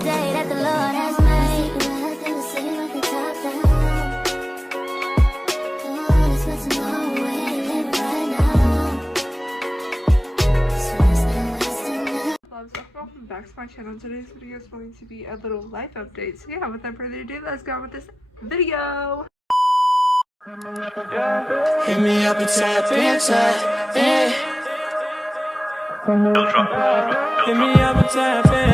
day that the Lord has made. Welcome back to my channel. Today's video is going to be a little life update. So yeah, without further ado, let's go on with this video. Hit me up and tap inside, yeah. Hit me up and tap in.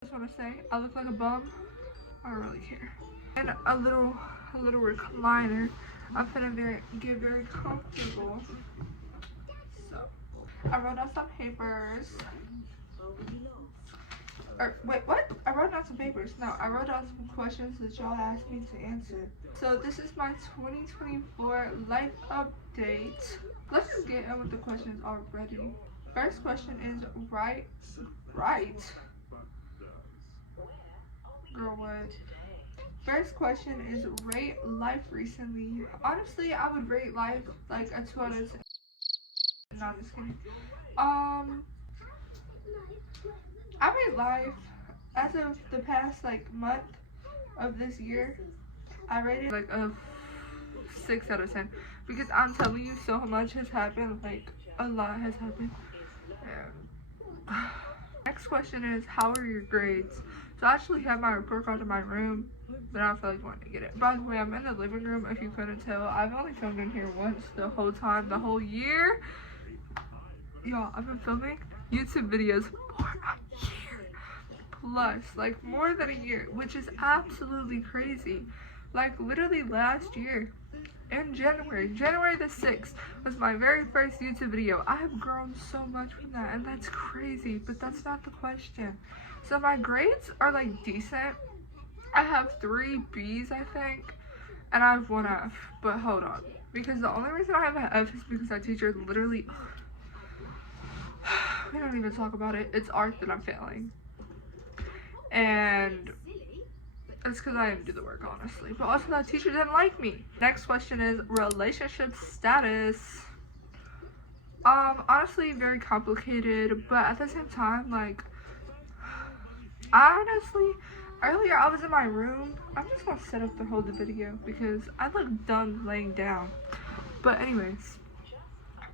Just want to say, I look like a bum. I don't really care. And a little recliner. I'm finna get very comfortable. So, I wrote out some papers. Wait, what? I wrote out some papers. No, I wrote out some questions that y'all asked me to answer. So this is my 2024 life update. Let's just get in with the questions already. First question is right. Girl, what? First question is rate life recently. Honestly, I would rate life like a 2 out of 10. No, I'm just kidding. I rate life as of the past like month of this year. I rated like a 6 out of 10 because I'm telling you, so much has happened. Like a lot has happened. Yeah. Next question is, how are your grades? So I actually have my report card in my room, but I don't feel like wanting to get it. By the way, I'm in the living room. If you couldn't tell, I've only filmed in here once the whole time, the whole year. Y'all, I've been filming YouTube videos for a year plus, like more than a year, which is absolutely crazy. Like literally last year in January the 6th was my very first YouTube video. I have grown so much from that, and that's crazy, but that's not the question. So my grades are like decent. I have 3 B's, I think, and I have 1 F. But hold on, because the only reason I have an F is because our teacher literally, we don't even talk about it. It's art that I'm failing, and it's because I didn't do the work, honestly. But also that teacher didn't like me. Next question is relationship status. Honestly, very complicated, but at the same time, like, honestly, earlier I was in my room. I'm just gonna set up the whole video because I look dumb laying down. But anyways,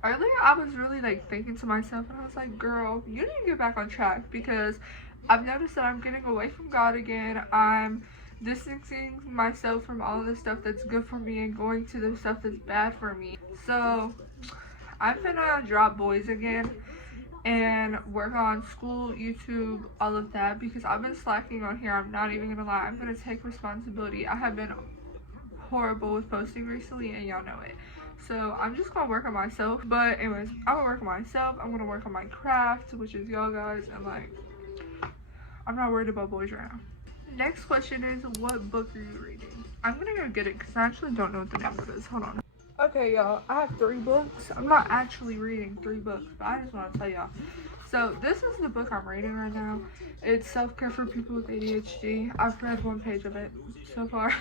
earlier I was really like thinking to myself, and I was like, girl, you need to get back on track, because I've noticed that I'm getting away from God again. I'm distancing myself from all of the stuff that's good for me and going to the stuff that's bad for me. So I'm gonna drop boys again and work on school, YouTube, all of that, because I've been slacking on here. I'm not even gonna lie. I'm gonna take responsibility. I have been horrible with posting recently, and y'all know it. So I'm just gonna work on myself. But anyways, I'm gonna work on myself. I'm gonna work on my craft, which is y'all guys, and like, I'm not worried about boys right now. Next question is, what book are you reading? I'm gonna go get it because I actually don't know what the name of it is. Hold on. Okay, y'all, I have 3 books. I'm not actually reading 3 books, but I just want to tell y'all. So this is the book I'm reading right now. It's Self-Care for People with ADHD. I've read 1 page of it so far.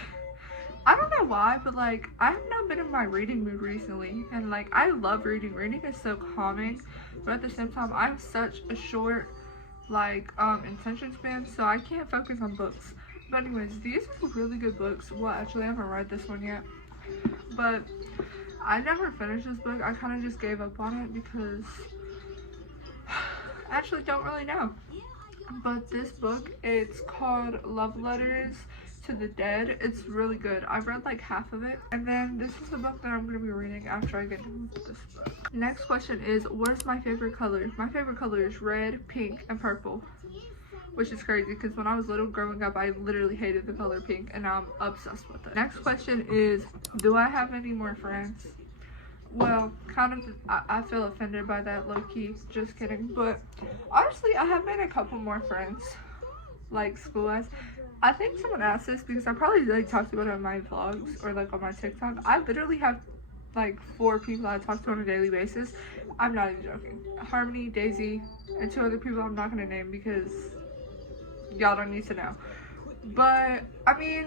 I don't know why, but like, I have not been in my reading mood recently, and like, I love reading. Reading is so calming, but at the same time, I have such a short like attention span, so I can't focus on books. But anyways, these are really good books. Well, actually, I haven't read this one yet, but I never finished this book. I kind of just gave up on it because I actually don't really know. But this book, it's called Love Letters to the Dead. It's really good. I've read like half of it, and then this is the book that I'm going to be reading after I get done with this book. Next question is, what is my favorite color? My favorite color is red, pink, and purple, which is crazy because when I was little growing up, I literally hated the color pink, and now I'm obsessed with it. Next question is, do I have any more friends? Well, kind of, I feel offended by that, low-key, just kidding. But honestly, I have made a couple more friends, like school-wise. I think someone asked this because I probably like talked about it in my vlogs or like on my TikTok. I literally have like 4 people I talk to on a daily basis. I'm not even joking. Harmony, Daisy, and 2 other people I'm not gonna name because y'all don't need to know. But I mean,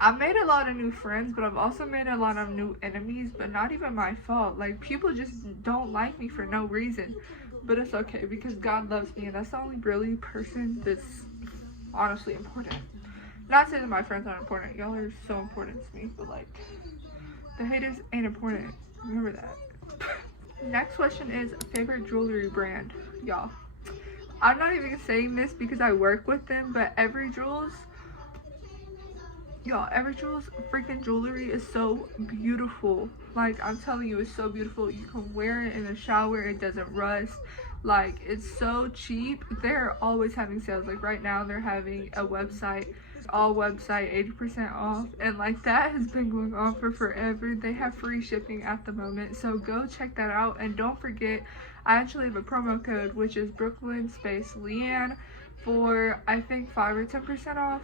I've made a lot of new friends, but I've also made a lot of new enemies, but not even my fault. Like, people just don't like me for no reason. But it's okay because God loves me, and that's the only really person that's honestly important. Not saying that my friends aren't important. Y'all are so important to me, but like, the haters ain't important. Remember that. Next question is favorite jewelry brand. Y'all, I'm not even saying this because I work with them, but Every Jewels freaking jewelry is so beautiful. Like, I'm telling you, it's so beautiful. You can wear it in the shower, it doesn't rust. Like, it's so cheap. They're always having sales. Like, right now they're having a website, all website 80% off, and like, that has been going on for forever. They have free shipping at the moment, so go check that out. And don't forget, I actually have a promo code, which is Brookynleeann for I think 5 or 10% off.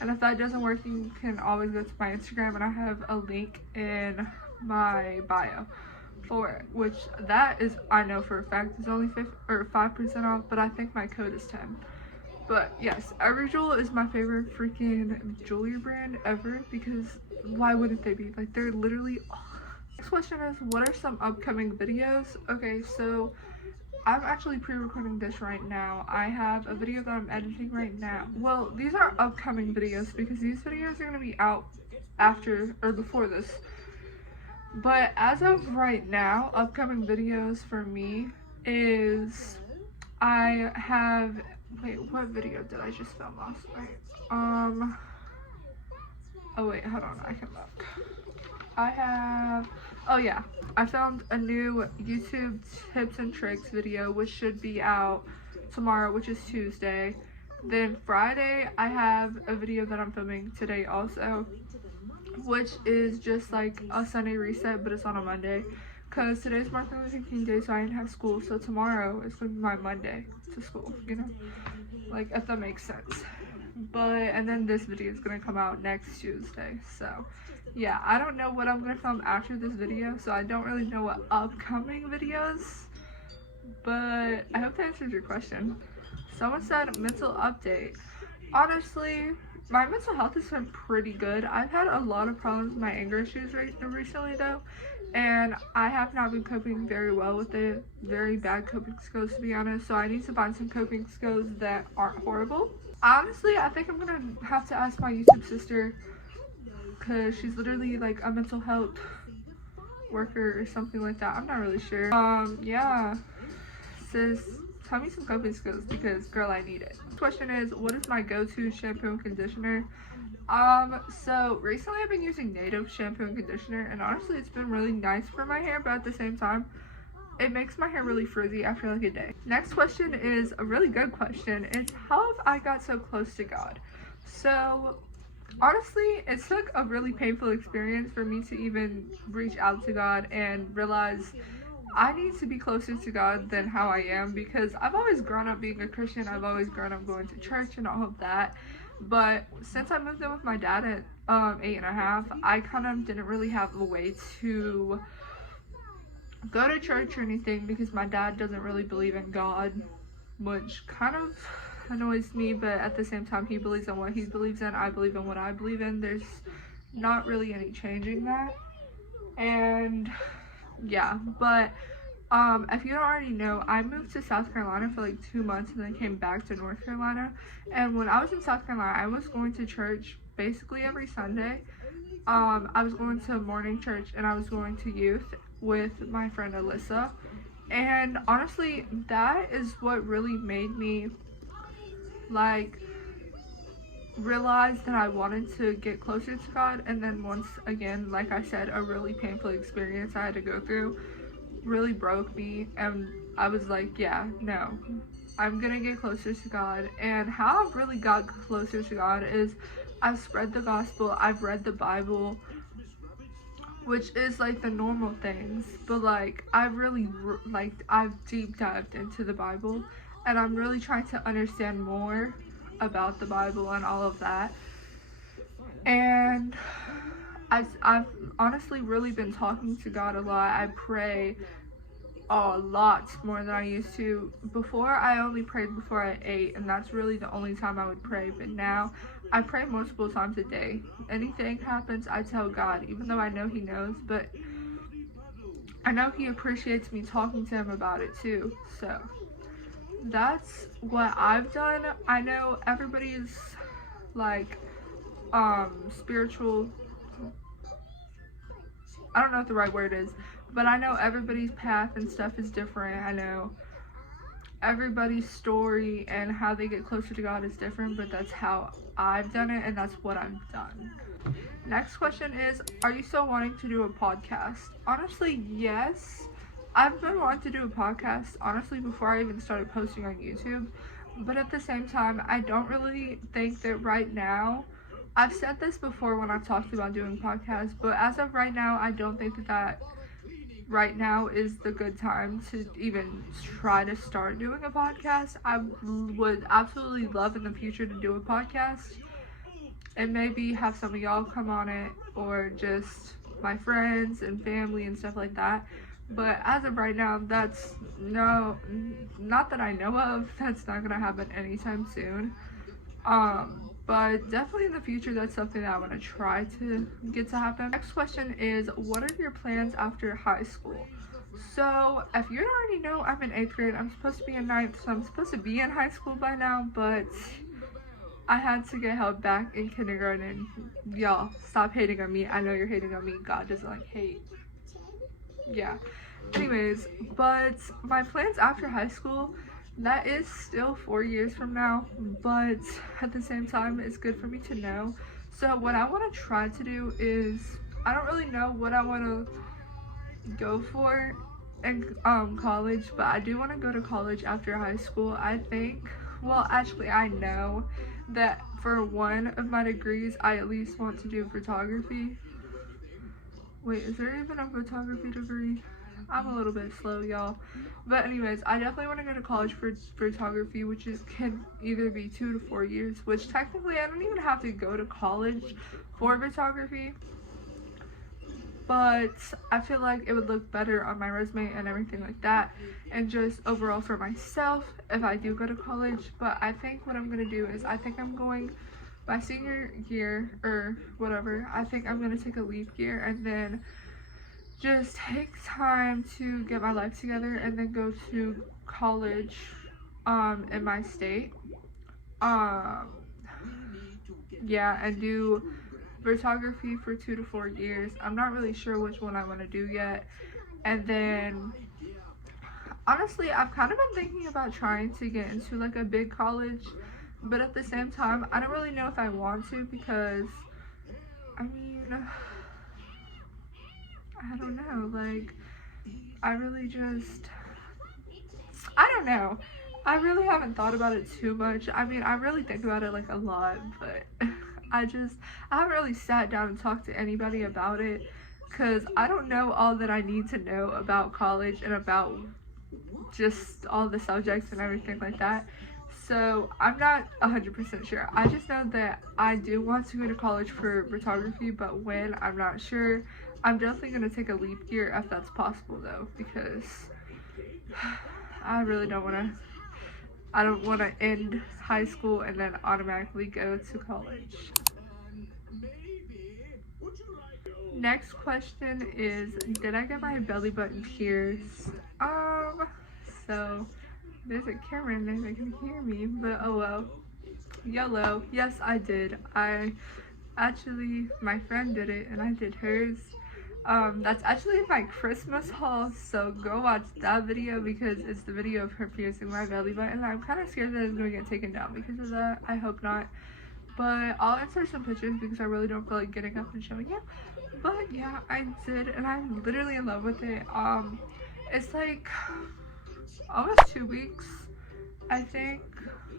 And if that doesn't work, you can always go to my Instagram, and I have a link in my bio for it, which that is, I know for a fact, is only 5% off, but I think my code is 10. But yes, Every Jewel is my favorite freaking jewelry brand ever, because why wouldn't they be? Like, they're literally... Next question is, what are some upcoming videos? Okay, so I'm actually pre-recording this right now. I have a video that I'm editing right now. Well, these are upcoming videos because these videos are going to be out after or before this. But as of right now, upcoming videos for me is I have... Wait, what video did I just film last night? Oh wait, hold on, I can look. I have... Oh yeah, I filmed a new YouTube tips and tricks video, which should be out tomorrow, which is Tuesday. Then Friday, I have a video that I'm filming today also, which is just like a Sunday reset, but it's on a Monday. Because today's Martin Luther King Day, so I didn't have school. So tomorrow is going to be my Monday to school, you know? Like, if that makes sense. But, and then this video is going to come out next Tuesday. So, yeah, I don't know what I'm going to film after this video. So, I don't really know what upcoming videos. But, I hope that answers your question. Someone said mental update. Honestly, my mental health has been pretty good. I've had a lot of problems with my anger issues recently though, and I have not been coping very well with it. Very bad coping skills, to be honest, so I need to find some coping skills that aren't horrible. Honestly, I think I'm gonna have to ask my YouTube sister, because she's literally like a mental health worker or something like that. I'm not really sure. Yeah, sis, tell me some coping skills because, girl, I need it. Question is, what is my go-to shampoo and conditioner? So recently I've been using Native shampoo and conditioner, and honestly it's been really nice for my hair, but at the same time it makes my hair really frizzy after like a day. Next question is a really good question. It's, how have I got so close to God? So honestly, it took a really painful experience for me to even reach out to God and realize I need to be closer to God than how I am, because I've always grown up being a Christian. I've always grown up going to church and all of that. But since I moved in with my dad at 8.5, I kind of didn't really have a way to go to church or anything, because my dad doesn't really believe in God, which kind of annoys me. But at the same time, he believes in what he believes in. I believe in what I believe in. There's not really any changing that. And yeah, but if you don't already know, I moved to South Carolina for like 2 months and then came back to North Carolina. And when I was in South Carolina, I was going to church basically every Sunday. I was going to morning church and I was going to youth with my friend Alyssa. And honestly, that is what really made me like realize that I wanted to get closer to God. And then once again, like I said, a really painful experience I had to go through really broke me, and I was like, yeah, no, I'm gonna get closer to God. And how I've really got closer to God is I've spread the gospel, I've read the Bible, which is like the normal things, but like I've really I've deep dived into the Bible, and I'm really trying to understand more about the Bible and all of that. And I've honestly really been talking to God a lot. I pray a lot more than I used to. Before, I only prayed before I ate, and that's really the only time I would pray. But now I pray multiple times a day. Anything happens, I tell God, even though I know He knows, but I know He appreciates me talking to Him about it too. So that's what I've done. I know everybody's like spiritual, I don't know what the right word is, but I know everybody's path and stuff is different. I know everybody's story and how they get closer to God is different, but that's how I've done it, and that's what I've done. Next question is, are you still wanting to do a podcast? Honestly, yes. I've been wanting to do a podcast, honestly, before I even started posting on YouTube. But at the same time, I don't really think that right now, I've said this before when I've talked about doing podcasts, but as of right now, I don't think that right now is the good time to even try to start doing a podcast. I would absolutely love in the future to do a podcast and maybe have some of y'all come on it, or just my friends and family and stuff like that. But as of right now, that's not that I know of, that's not gonna happen anytime soon. But definitely in the future, that's something that I want to try to get to happen. Next question is, what are your plans after high school? So if you don't already know, I'm in 8th grade. I'm supposed to be in 9th, so I'm supposed to be in high school by now, but I had to get held back in kindergarten. Y'all, stop hating on me. I know you're hating on me. God doesn't like hate. Yeah. Anyways, but my plans after high school, that is still 4 years from now, but at the same time, it's good for me to know. So what I want to try to do is, I don't really know what I want to go for in college, but I do want to go to college after high school. I think, well, actually, I know that for one of my degrees, I at least want to do photography. Wait, is there even a photography degree? I'm a little bit slow, y'all. But anyways, I definitely want to go to college for photography, which can either be 2 to 4 years, which technically I don't even have to go to college for photography. But I feel like it would look better on my resume and everything like that, and just overall for myself if I do go to college. But I think what I'm going to do is, I think I'm going my senior year or whatever, I think I'm going to take a leap year and then just take time to get my life together and then go to college in my state. Yeah, and do photography for 2 to 4 years. I'm not really sure which one I want to do yet. And then honestly, I've kind of been thinking about trying to get into like a big college, but at the same time, I don't really know if I want to, because I mean, I don't know, like, I don't know. I really haven't thought about it too much. I mean, I really think about it like a lot, but I haven't really sat down and talked to anybody about it, because I don't know all that I need to know about college and about just all the subjects and everything like that. So I'm not 100% sure. I just know that I do want to go to college for photography, but when, I'm not sure. I'm definitely going to take a leap year if that's possible though, because I really don't want to end high school and then automatically go to college. Next question is, did I get my belly button pierced? So there's a camera in there that can hear me, but oh well. YOLO. Yes, I did. My friend did it and I did hers. That's actually my Christmas haul, so go watch that video because it's the video of her piercing my belly button. I'm kind of scared that it's going to get taken down because of that. I hope not. But I'll insert some pictures because I really don't feel like getting up and showing you. But yeah, I did, and I'm literally in love with it. It's like almost 2 weeks, I think.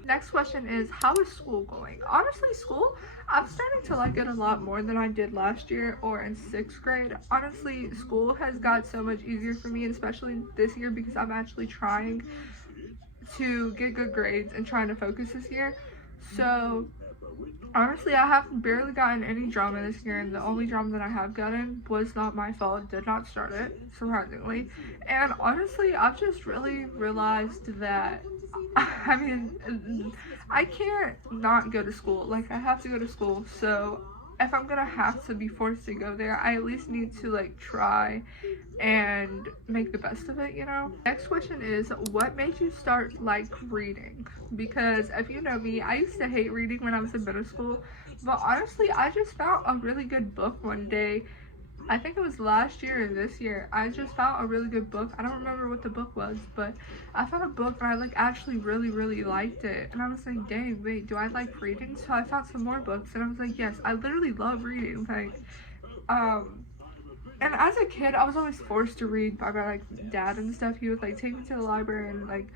Next question is, how is school going? Honestly, school, I'm starting to like it a lot more than I did last year or in 6th grade. Honestly, school has got so much easier for me, especially this year, because I'm actually trying to get good grades and trying to focus this year. So Honestly, I have barely gotten any drama this year, and the only drama that I have gotten was not my fault. Did not start it, surprisingly. And honestly, I've just really realized that, I mean, I can't not go to school. Like, I have to go to school, so if I'm gonna have to be forced to go there, I at least need to, like, try and make the best of it, you know? Next question is, what made you start like reading? Because if you know me, I used to hate reading when I was in middle school, but honestly, I just found a really good book one day. I think it was last year or this year. I just found a really good book. I don't remember what the book was, but I found a book and I like actually really liked it. And I was like, dang, wait, do I like reading? So I found some more books and I was like, yes, I literally love reading. Like, and as a kid, I was always forced to read by my like dad and stuff. He would like take me to the library and like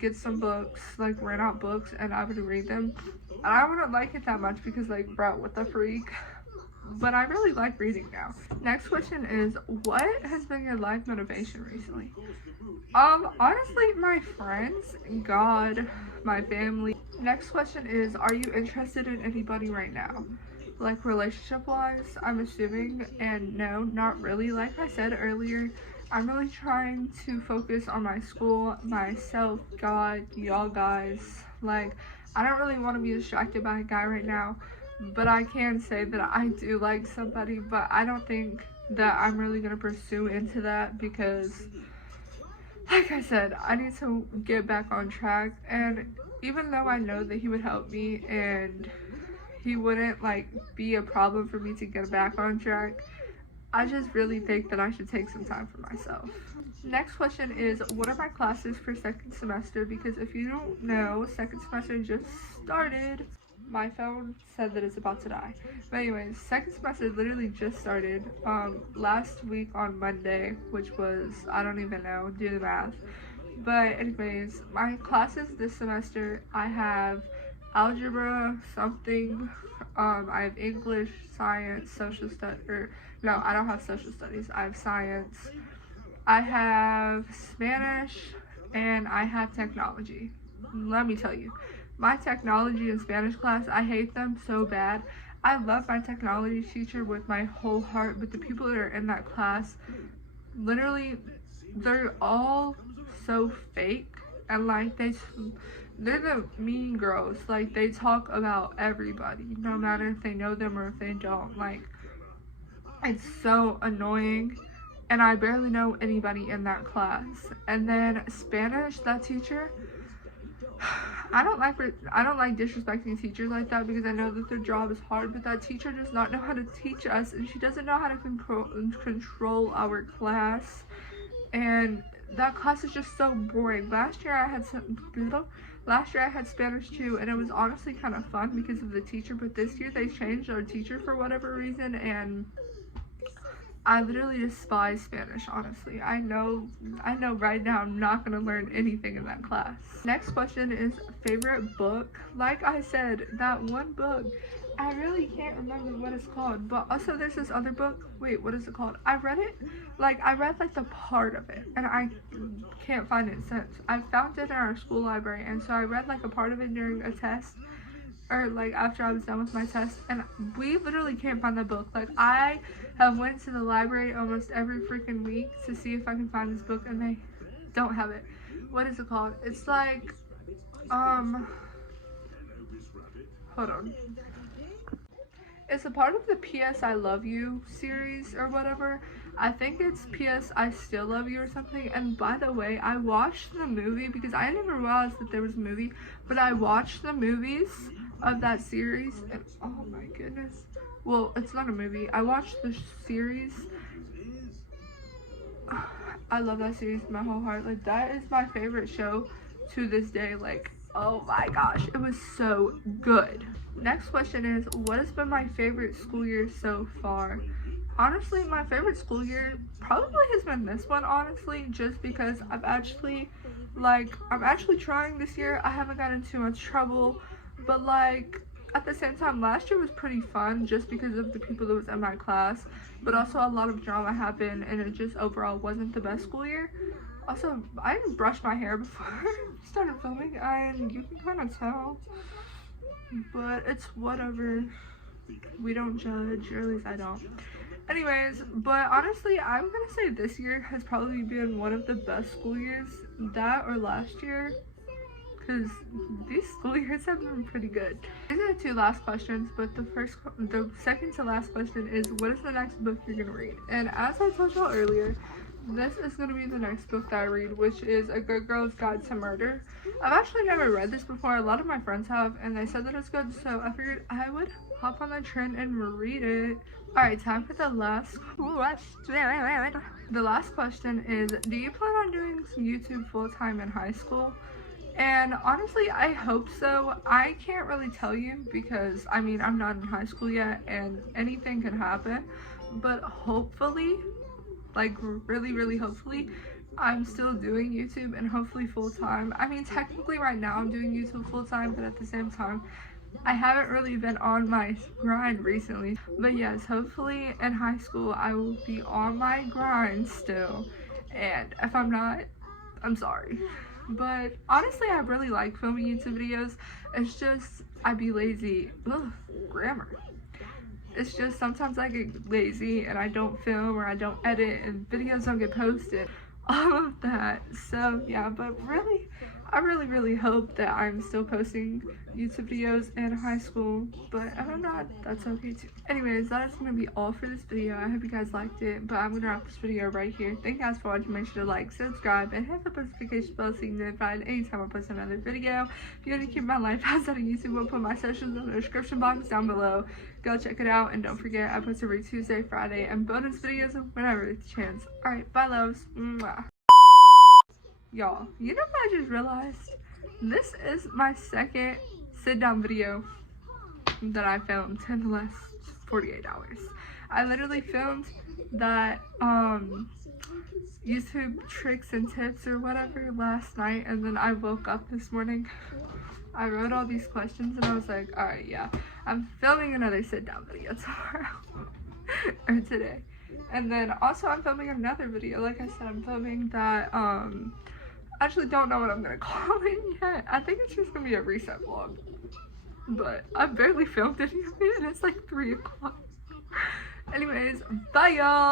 get some books, like rent out books, and I would read them. And I wouldn't like it that much because like, bro, what the freak? But I really like reading now. Next question is, what has been your life motivation recently? Honestly, my friends, God, my family. Next question is, are you interested in anybody right now? Like relationship wise, I'm assuming, and no, not really. Like I said earlier, I'm really trying to focus on my school, myself, God, y'all guys. Like, I don't really want to be distracted by a guy right now, but I can say that I do like somebody, but I don't think that I'm really gonna pursue into that because, like I said, I need to get back on track. And even though I know that he would help me and he wouldn't like be a problem for me to get back on track, I just really think that I should take some time for myself. Next question is, what are my classes for second semester? Because if you don't know, second semester just started. My phone said that it's about to die. But anyways, second semester literally just started last week on Monday, which was, I don't even know, do the math. But anyways, my classes this semester, I have algebra, something, I have English, science, social studies, or no, I don't have social studies, I have science, I have Spanish, and I have technology. Let me tell you, my technology and Spanish class, I hate them so bad. I love my technology teacher with my whole heart, but the people that are in that class, literally, they're all so fake, and like they're the mean girls. Like, they talk about everybody, no matter if they know them or if they don't. Like, it's so annoying, and I barely know anybody in that class. And then Spanish, that teacher, I don't like disrespecting teachers like that because I know that their job is hard, but that teacher does not know how to teach us, and she doesn't know how to control our class, and that class is just so boring. Last year I had Spanish too, and it was honestly kind of fun because of the teacher, but this year they changed our teacher for whatever reason, and I literally despise Spanish, honestly. I know right now I'm not going to learn anything in that class. Next question is favorite book. Like I said, that one book, I really can't remember what it's called, but also there's this other book. Wait, what is it called? I read like the part of it, and I can't find it since. I found it in our school library, and so I read like a part of it during a test, or like after I was done with my test, and we literally can't find the book. Like, I have went to the library almost every freaking week to see if I can find this book, and they don't have it. What is it called? It's like, hold on. It's a part of the P.S. I Love You series or whatever. I think it's P.S. I Still Love You or something. And by the way, I watched the movie because I didn't even realize that there was a movie, but I watched the movies of that series, and oh my goodness. Well, it's not a movie. I watched the series. I love that series with my whole heart. Like, that is my favorite show to this day. Like, oh my gosh, it was so good. Next question is, what has been my favorite school year so far? Honestly, my favorite school year probably has been this one, honestly, just because I'm actually trying this year. I haven't gotten too much trouble, but like, at the same time, last year was pretty fun just because of the people that was in my class, but also a lot of drama happened, and it just overall wasn't the best school year. Also, I didn't brush my hair before I started filming, and you can kind of tell. but it's whatever. We don't judge, or at least I don't. Anyways, but honestly, I'm gonna say this year has probably been one of the best school years, that or last year, because these school years have been pretty good. These are the two last questions, but the second to last question is, what is the next book you're gonna read? And as I told y'all earlier, this is gonna be the next book that I read, which is A Good Girl's Guide to Murder. I've actually never read this before. A lot of my friends have, and they said that it's good, so I figured I would hop on the trend and read it. Alright, time for the last question. The last question is, do you plan on doing YouTube full-time in high school? And honestly, I hope so. I can't really tell you because, I mean, I'm not in high school yet and anything can happen. But hopefully, like really hopefully, I'm still doing YouTube and hopefully full-time. I mean, technically right now I'm doing YouTube full-time, but at the same time, I haven't really been on my grind recently. But yes, hopefully in high school I will be on my grind still. And if I'm not, I'm sorry. But honestly, I really like filming YouTube videos. It's just, I'd be lazy. Ugh, grammar. It's just sometimes I get lazy and I don't film or I don't edit and videos don't get posted. All of that. So yeah, but really, I really hope that I'm still posting YouTube videos in high school, but if I'm not, that's okay too. Anyways, that is going to be all for this video. I hope you guys liked it, but I'm going to wrap this video right here. Thank you guys for watching. Make sure to like, subscribe, and hit the notification bell so you can get notified anytime I post another video. If you want to keep my life outside of YouTube, I'll put my socials in the description box down below. Go check it out, and don't forget, I post every Tuesday, Friday, and bonus videos whenever it's a chance. Alright, bye loves. Mwah. Y'all, you know what I just realized? This is my second sit-down video that I filmed in the last 48 hours. I literally filmed that YouTube tricks and tips or whatever last night, and then I woke up this morning. I wrote all these questions and I was like, alright, yeah, I'm filming another sit-down video tomorrow or today. And then also I'm filming another video. Like I said, I'm filming that I actually don't know what I'm gonna call it yet. I think it's just gonna be a reset vlog. But I barely filmed any of it and it's like 3 o'clock. Anyways, bye y'all!